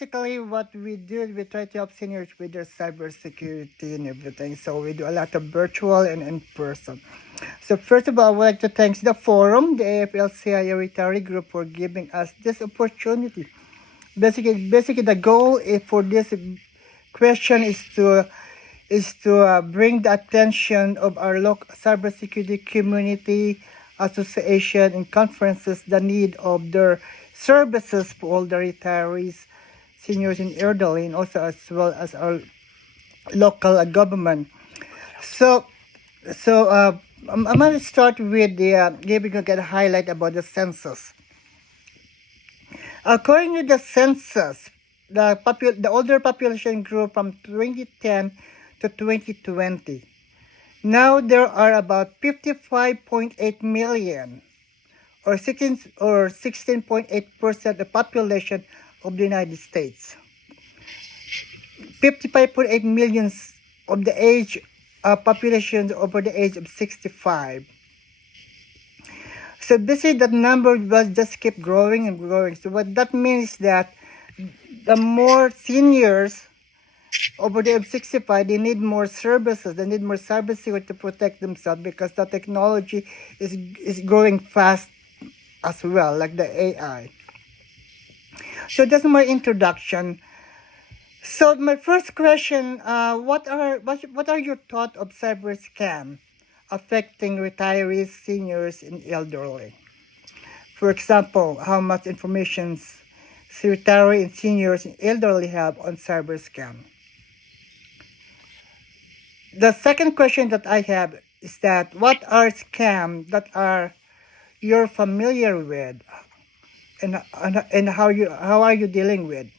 basically what we do, we try to help seniors with their cybersecurity and everything. So we do a lot of virtual and in person. So first of all, I would like to thank the forum, the AFL-CIO retiree group, for giving us this opportunity. Basically, the goal for this question is to bring the attention of our local cybersecurity community, association, and conferences the need of their services for all the retirees, seniors, and elderly, and also as well as our local government. So, so I'm going to start with giving a highlight about the census. According to the census, the older population grew from 2010 to 2020. Now there are about 55.8 million, or 16.8% of the population of the United States. 55.8 million of the age population over the age of 65. So basically that number will just keep growing and growing. So what that means that the more seniors over the age of 65, they need more services, they need more cybersecurity to protect themselves, because the technology is growing fast as well, like the AI. So that's my introduction. So my first question, what are your thoughts of cyber scam affecting retirees, seniors, and elderly? For example, how much information retirees and seniors and elderly have on cyber scam? The second question that I have is that what are scams that are you're familiar with, and how are you dealing with?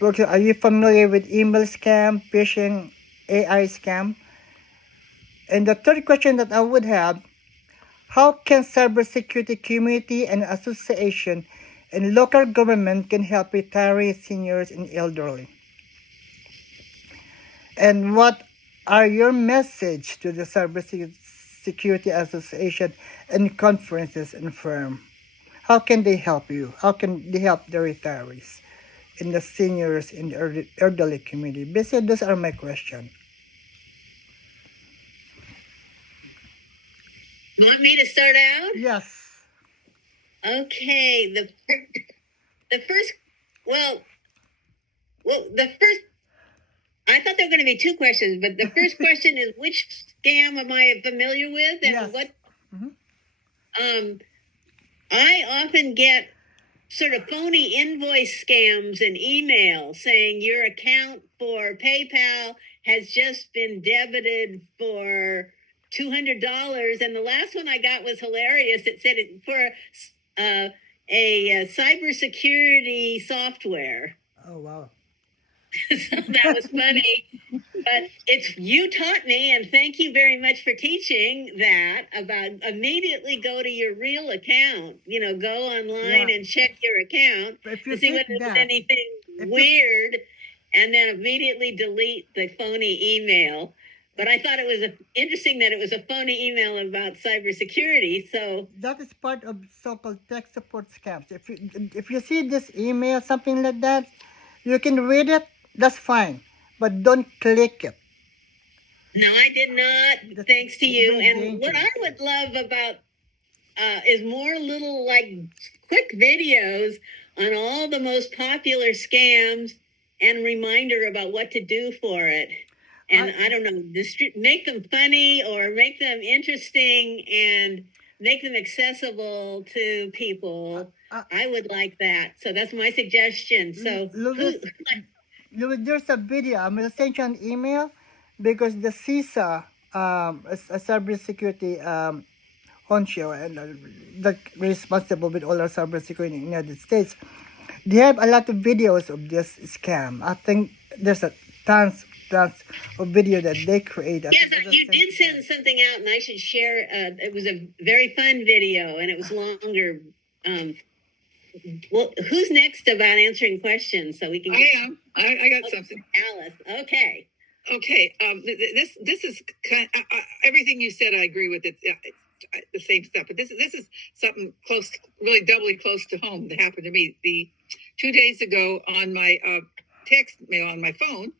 Are you familiar with email scam, phishing, AI scam? And the third question that I would have, how can cybersecurity community and association and local government can help retirees, seniors, and elderly? And what are your message to the cybersecurity association and conferences and firm? How can they help you? How can they help the retirees and the seniors in the elderly community? Basically, those are my questions. You want me to start out? Yes. Okay. The first, I thought there were going to be two questions, but the first question is, which scam am I familiar with, and Yes. what? Mm-hmm. I often get sort of phony invoice scams and emails saying your account for PayPal has just been debited for $200, and the last one I got was hilarious. It said it for a cybersecurity software. Oh wow. So that was funny. But you taught me, and thank you very much for teaching that, about immediately go to your real account. Go online and check your account to see whether there's anything weird, and then immediately delete the phony email. But I thought it was interesting that it was a phony email about cybersecurity. So that is part of so-called tech support scams. If you see this email, something like that, you can read it. That's fine, but don't click it. No, I did not. Thanks to you. And what I would love about is more little quick videos on all the most popular scams and reminder about what to do for it. And I don't know, make them funny or make them interesting and make them accessible to people. I would like that. So that's my suggestion. So Louis, there's a video. I'm going to send you an email, because the CISA, a cybersecurity honcho, and that responsible with all our cybersecurity in the United States, they have a lot of videos of this scam. I think there's a tons of video that they created. Yes, you did send something out, and I should share. It was a very fun video, and it was longer. Well, who's next about answering questions so we can? I am. I got something. Alice. Okay. Okay. This is kind of, everything you said. I agree with it. the same stuff, but this is something close, really doubly close to home that happened to me. The 2 days ago on my text mail on my phone,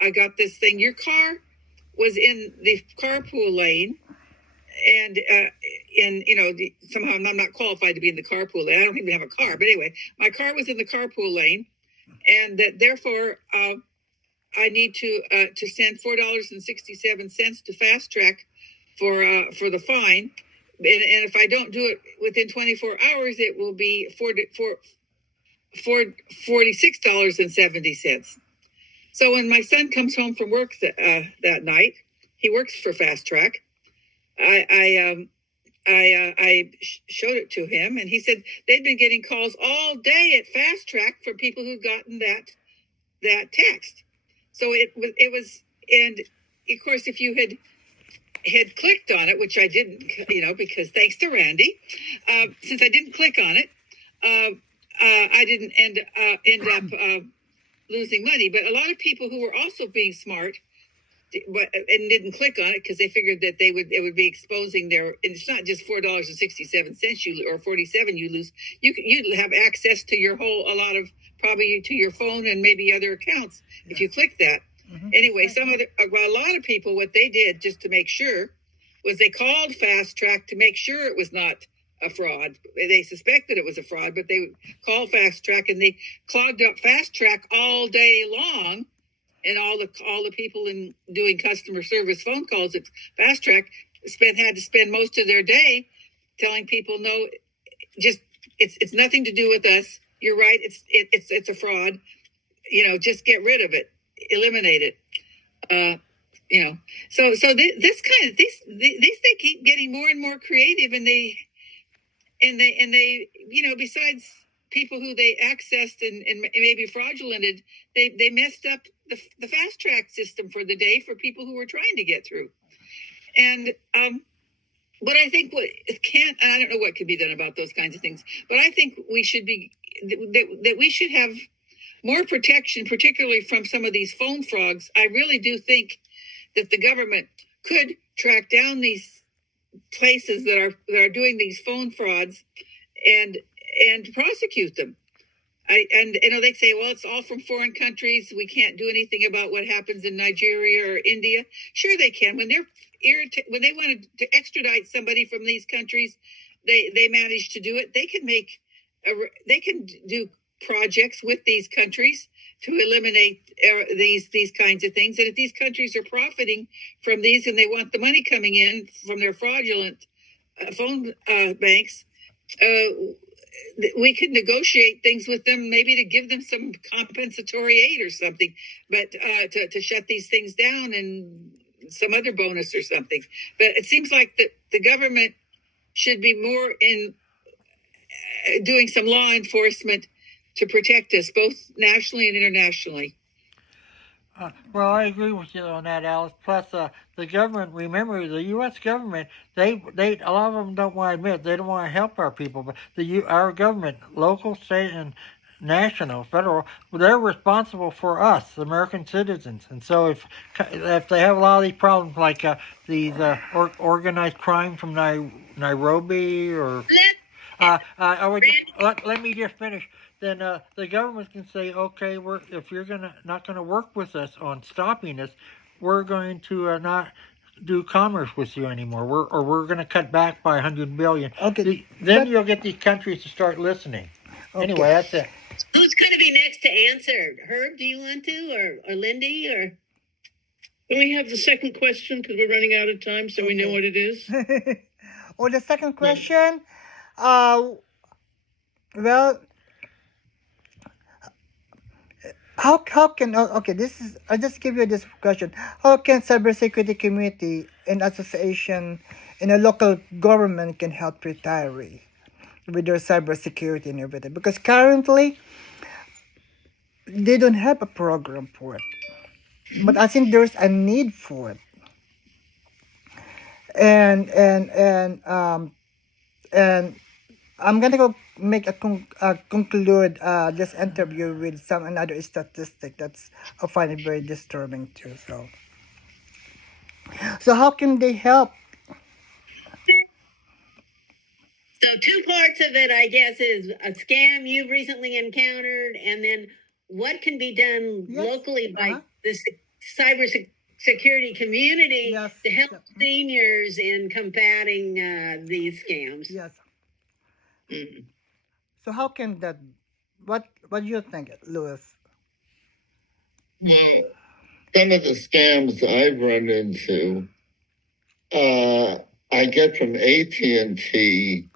I got this thing. Your car was in the carpool lane, and somehow I'm not qualified to be in the carpool lane. I don't even have a car, but anyway, my car was in the carpool lane, and that therefore I need to send $4.67 to Fast Track for the fine, and if I don't do it within 24 hours, it will be $46.70. So when my son comes home from work that night, he works for Fast Track. I showed it to him, and he said they'd been getting calls all day at Fast Track from people who'd gotten that text. So it was, and of course, if you had clicked on it, which I didn't, because thanks to Randy, since I didn't click on it, I didn't end up losing money. But a lot of people who were also being smart and didn't click on it because they figured that it would be exposing their, and it's not just $4.67 or 47 you lose. You have access to a lot of, probably to your phone and maybe other accounts if you click that. Mm-hmm. Anyway, a lot of people, what they did just to make sure was they called Fast Track to make sure it was not a fraud. They suspected it was a fraud, but they called Fast Track and they clogged up Fast Track all day long. And all the people in doing customer service phone calls at Fast Track had to spend most of their day telling people, no, just it's nothing to do with us. You're right. It's a fraud. Just get rid of it, eliminate it. So these they keep getting more and more creative, and they besides people who they accessed and maybe fraudulented, they messed up the Fast Track system for the day for people who were trying to get through. And but I think I don't know what could be done about those kinds of things, but I think we should that we should have more protection, particularly from some of these phone frogs. I really do think that the government could track down these places that are doing these phone frauds and prosecute them. They say, well, it's all from foreign countries. We can't do anything about what happens in Nigeria or India. Sure, they can. When when they wanted to extradite somebody from these countries, they manage to do it. They can do projects with these countries to eliminate these kinds of things. And if these countries are profiting from these and they want the money coming in from their fraudulent phone banks, we could negotiate things with them, maybe to give them some compensatory aid or something, but to shut these things down and some other bonus or something. But it seems like the government should be more in doing some law enforcement to protect us, both nationally and internationally. Well, I agree with you on that, Alice. Plus, the government, remember, the U.S. government, they a lot of them don't want to admit, they don't want to help our people, but our government, local, state, and national, federal, they're responsible for us, the American citizens. And so if they have a lot of these problems, like these organized crime from Nairobi, or let me just finish. Then the government can say, okay, if you're not gonna work with us on stopping this, we're going to not do commerce with you anymore. We're going to cut back by $100 billion. Okay. Then you'll get these countries to start listening. Okay. Anyway, that's it. Who's going to be next to answer? Herb, do you want to, or Lindy, or? Can we have the second question because we're running out of time, so we know what it is? The second question. Well. How can I'll just give you this question. How can cybersecurity community and association in a local government can help retirees with their cybersecurity and everything? Because currently they don't have a program for it. But I think there's a need for it. And I'm gonna go make conclude this interview with another statistic that's I find it very disturbing too. So how can they help? So two parts of it, I guess, is a scam you've recently encountered, and then what can be done Yes. locally by Uh-huh. the cybersecurity community Yes. to help Yeah. seniors in combating these scams. Yes. Mm. So how can that? What do you think, Louis? Well, some of the scams I've run into, I get from AT&T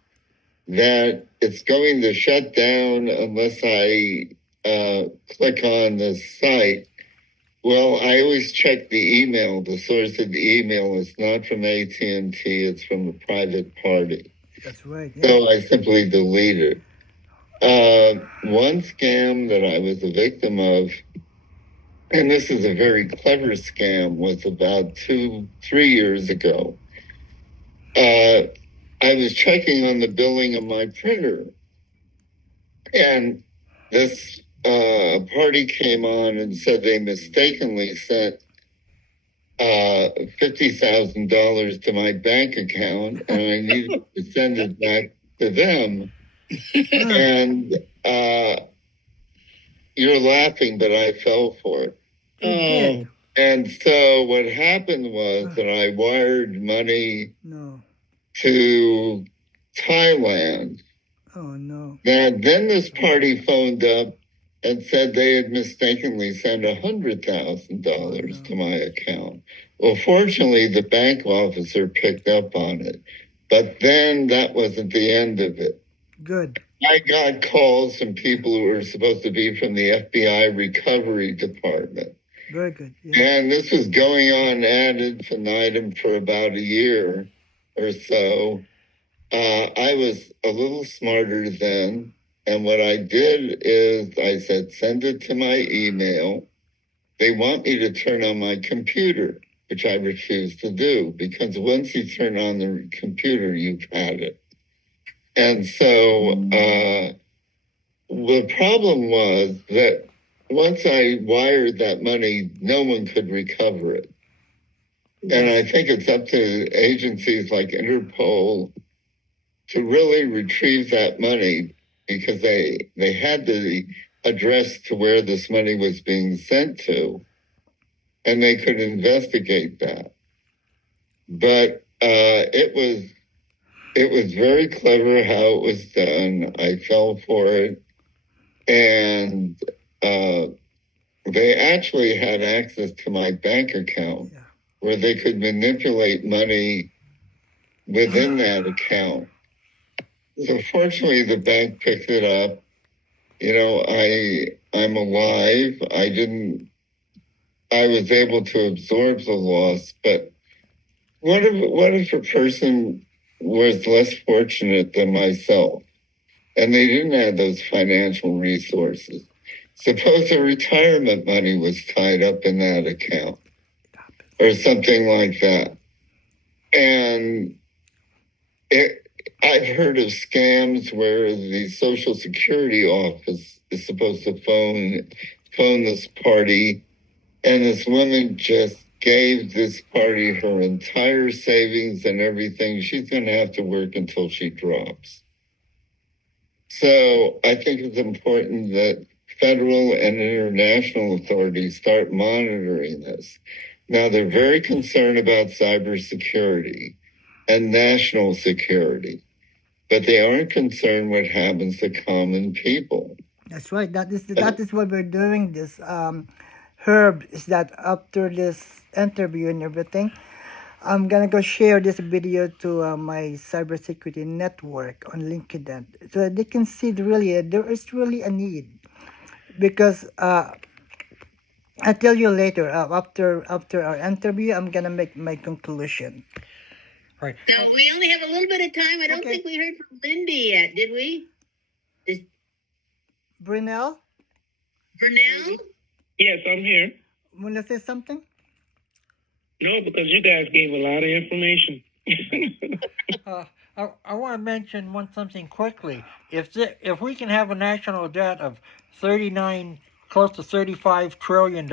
that it's going to shut down unless I click on the site. Well, I always check the email. The source of the email is not from AT&T; it's from a private party. That's right. Yeah. So I simply delete it. One scam that I was a victim of, and this is a very clever scam, was about 2-3 years ago. I was checking on the billing of my printer, and this party came on and said they mistakenly sent $50,000 to my bank account, and I needed to send it back to them. And you're laughing, but I fell for it. Oh, And so what happened was that I wired money No. to Thailand. Oh no. Then this party phoned up and said they had mistakenly sent $100,000 to my account. Well, fortunately, the bank officer picked up on it. But then that wasn't the end of it. Good. I got calls from people who were supposed to be from the FBI recovery department. Very good. Yeah. And this was going on ad infinitum for about a year or so. I was a little smarter then. And what I did is I said, send it to my email. They want me to turn on my computer, which I refused to do, because once you turn on the computer, you've had it. And so the problem was that once I wired that money, no one could recover it. And I think it's up to agencies like Interpol to really retrieve that money, because they had the address to where this money was being sent to, and they could investigate that. But it was very clever how it was done. I fell for it, and they actually had access to my bank account, Yeah. where they could manipulate money within that account. So fortunately, the bank picked it up. You know, I'm alive. I was able to absorb the loss. But what if a person was less fortunate than myself, and they didn't have those financial resources? Suppose the retirement money was tied up in that account, or something like that. And I've heard of scams where the Social Security office is supposed to phone this party, and this woman just gave this party her entire savings and everything. She's going to have to work until she drops. So I think it's important that federal and international authorities start monitoring this. Now, they're very concerned about cybersecurity and national security, but they aren't concerned what happens to common people. That's right. That is what we're doing. This Herb, is that after this interview and everything, I'm gonna go share this video to my cybersecurity network on LinkedIn, so they can see there is really a need, because I'll tell you later. After our interview, I'm gonna make my conclusion. right. Now, we only have a little bit of time. I don't Okay. think we heard from Lindy yet, did we? Brunel, Vernell? yes, I'm here. wanna say something? No, because you guys gave a lot of information. I want to mention something quickly. If we can have a national debt of close to $35 trillion,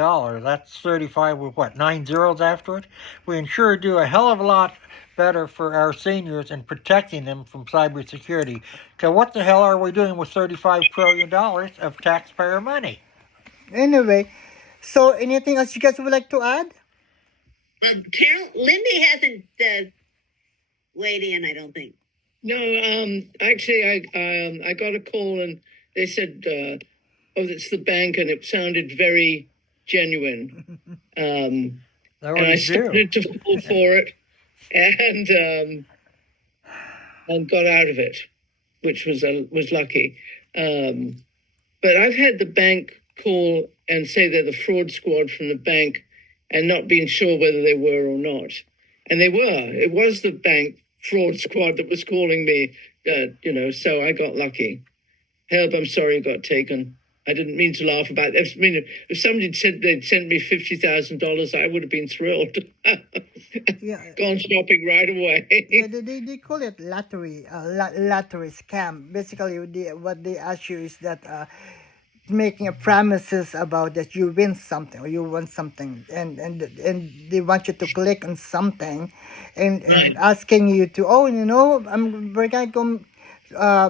that's 35 with what, 9 zeros after it, we can sure do a hell of a lot better for our seniors and protecting them from cybersecurity. Because what the hell are we doing with $35 trillion of taxpayer money? Anyway, so anything else you guys would like to add? Lindy hasn't weighed in, I don't think. No, actually, I got a call and they said, "Oh, it's the bank," and it sounded very genuine. They And I always do. started to fall for it, and got out of it, which was lucky. But I've had the bank call and say they're the fraud squad from the bank, and not being sure whether they were or not. And they were. It was the bank fraud squad that was calling me. So I got lucky. Herb, I'm sorry it got taken. I didn't mean to laugh about it. If somebody had said they'd sent me $50,000, I would have been thrilled. Yeah. Gone shopping right away. Yeah, they call it lottery scam. Basically, what they ask you is that making a promises about that you win something or you want something, and they want you to click on something, and asking you to, we're gonna go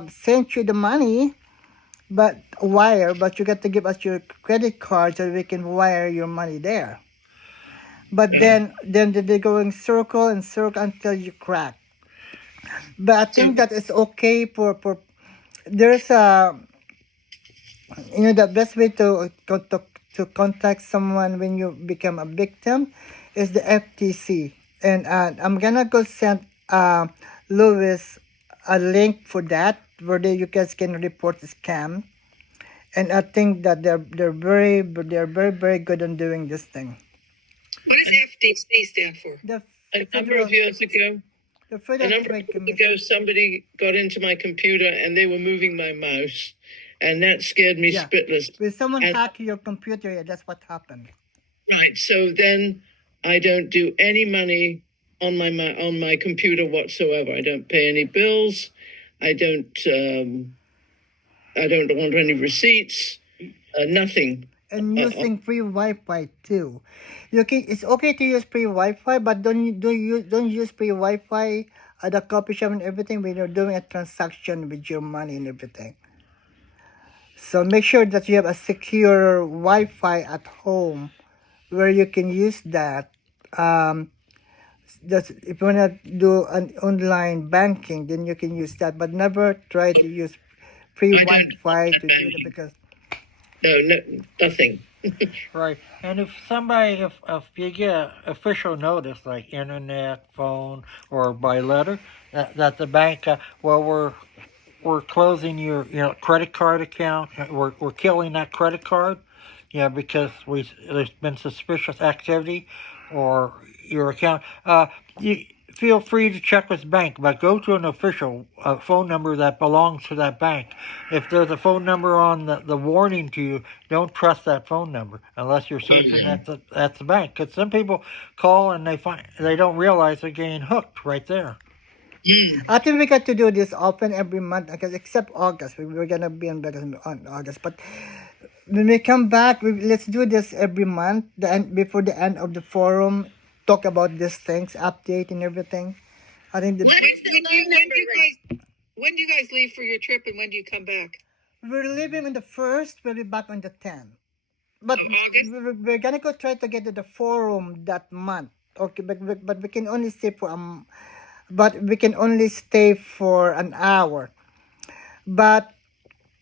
send you the money, but wire, but you got to give us your credit card so we can wire your money there. But then they go in circle and circle until you crack. But I think that it's okay for there's the best way to contact someone when you become a victim is the FTC, and I'm gonna go send Louis a link for that where you guys can report the scam, and I think that they're very very good on doing this thing. What does FTC stand for? The A number federal, of years ago, the Federal Trade Commission. somebody got into my computer and they were moving my mouse, and that scared me Yeah. spitless. When someone And- hack your computer, yeah, that's what happened. Right. So then I don't do any money on my computer whatsoever. I don't pay any bills. I don't want any receipts. Nothing. And using free Wi-Fi too. It's okay to use free Wi-Fi, but don't use free Wi-Fi at the coffee shop and everything when you're doing a transaction with your money and everything. So make sure that you have a secure Wi-Fi at home where you can use that. If you wanna do an online banking, then you can use that, but never try to use free Wi-Fi to do that because No, nothing. Right. And if you get an official notice like internet, phone, or by letter that the bank, we're closing your credit card account, we're killing that credit card, because there's been suspicious activity, or your account. You feel free to check with the bank, but go to an official phone number that belongs to that bank. If there's a phone number on the warning to you, don't trust that phone number unless you're certain that's the bank. Because some people call and they don't realize they're getting hooked right there. I think we got to do this often every month, because except August. We're gonna be in Vegas on August, but when we come back, let's do this every month. Before the end of the forum, talk about these things, update and everything. I think What is the phone number, Rick? When do you guys leave for your trip, and when do you come back? we're leaving on the 1st. We'll be back on the 10th. But we're gonna go try to get to the forum that month. Okay, but we can only stay for an hour. But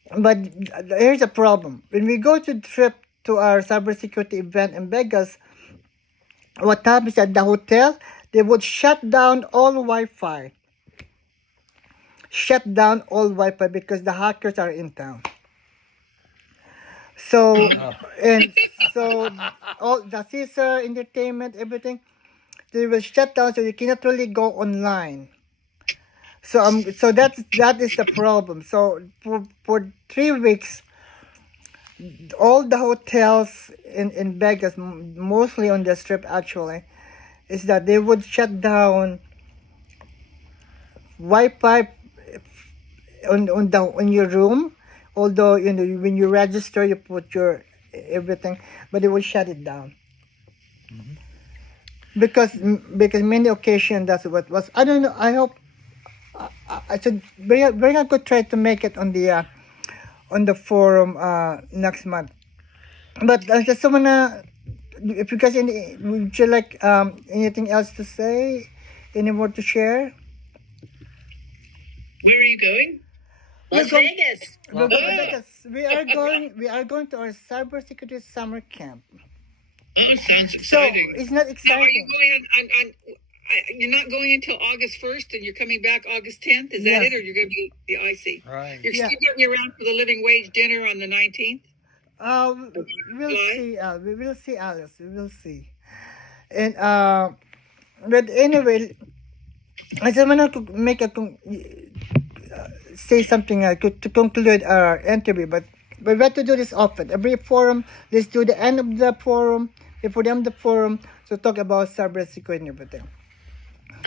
here's the problem. When we go to trip to our cybersecurity event in Vegas, what happens at the hotel, they would shut down all Wi-Fi. Because the hackers are in town. So all the Caesar Entertainment, everything, they will shut down, so you cannot really go online. So that is the problem. So for 3 weeks, all the hotels in Vegas, mostly on the strip actually, is that they would shut down Wi-Fi in your room. Although when you register, you put your everything, but they will shut it down. because many occasions that's what was. I don't know. I hope. I should very good try to make it on the forum next month. But I just wanna. If you guys would you like anything else to say? Any more to share? Where are you going? Las We're Vegas. We're going to Vegas. We are going to our cybersecurity summer camp. Oh, sounds So exciting. it's not Now, are you exciting. going on you're not going until August 1st and you're coming back August 10th? Is that Yes. it? Or you're going to be the IC? Right. You're Yeah. still going to be around for the living wage dinner on the 19th? We'll July? see. We will see, Alice. We will see. And but anyway, I just want to make say something to conclude our interview. But we have to do this often. Every forum, let's do the end of the forum. Before the end of the forum, to talk about cybersecurity and everything.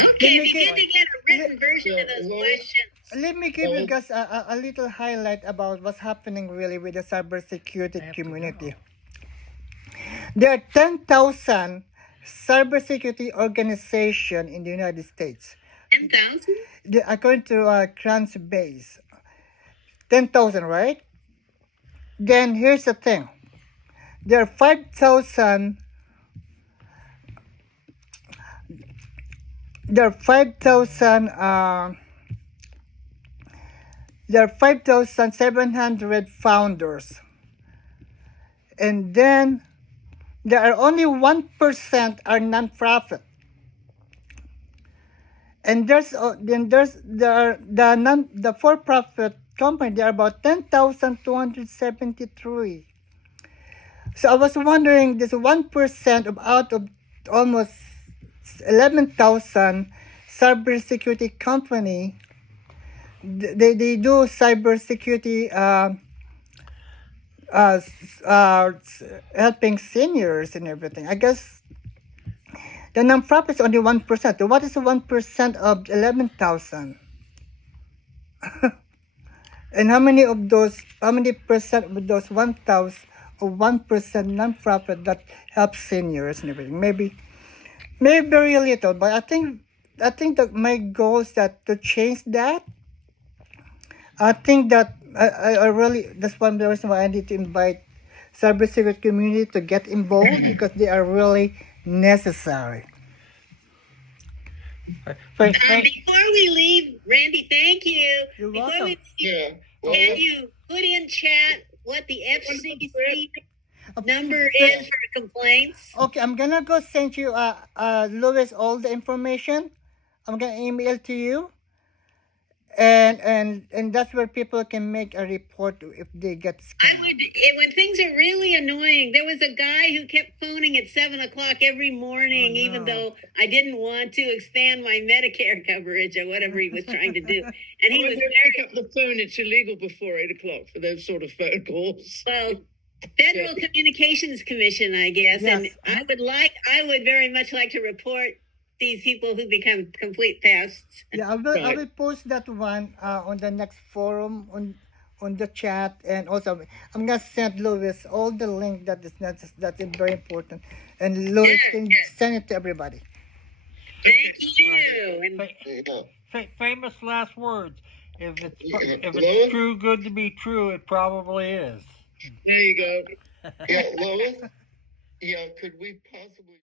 Okay, Let me it'd be good get- to get a written version of those Well, questions. Let me give you guys a little highlight about what's happening really with the cybersecurity community. There are 10,000 cybersecurity organizations in the United States. 10,000? According to Crunchbase, 10,000, right? Then here's the thing. There are 5,000. There are 5,000. There are 5,700 founders, and then there are only 1% are nonprofit. And there are the for-profit company. There are about 10,273. So I was wondering, this 1% out of almost 11,000 cybersecurity company, they do cybersecurity helping seniors and everything. I guess the nonprofit is only 1%. So what is 1% of 11,000? And how many percent of those 1,000 or 1% nonprofit that helps seniors and everything? Maybe very little, but I think that my goal is that to change that. I think that I really, that's one of the reasons why I need to invite cybersecurity community to get involved because they are really necessary. Before we leave, Randy, thank you. You're Before welcome. we leave, Yeah. Well, can you put in chat what the FCC number is for complaints? Okay, I'm gonna go send you, Louis, all the information. I'm gonna email to you, and that's where people can make a report if they get I scammed. would, when things are really annoying. There was a guy who kept phoning at 7:00 every morning, Oh, no. even though I didn't want to expand my Medicare coverage or whatever he was trying to do. And he Oh, was don't very pick up the phone. It's illegal before 8 o'clock for those sort of phone calls. well. Federal Communications Commission, I guess, and Yes. I would very much like to report these people who become complete pests. Yeah, I will post that one on the next forum on the chat, and also I'm gonna send Louis all the link that is very important, and Louis can send it to everybody. Thank you. And yeah. Famous last words. If it's Yeah. it's too good to be true, it probably is. There you go. Yeah, Lois? Yeah, could we possibly...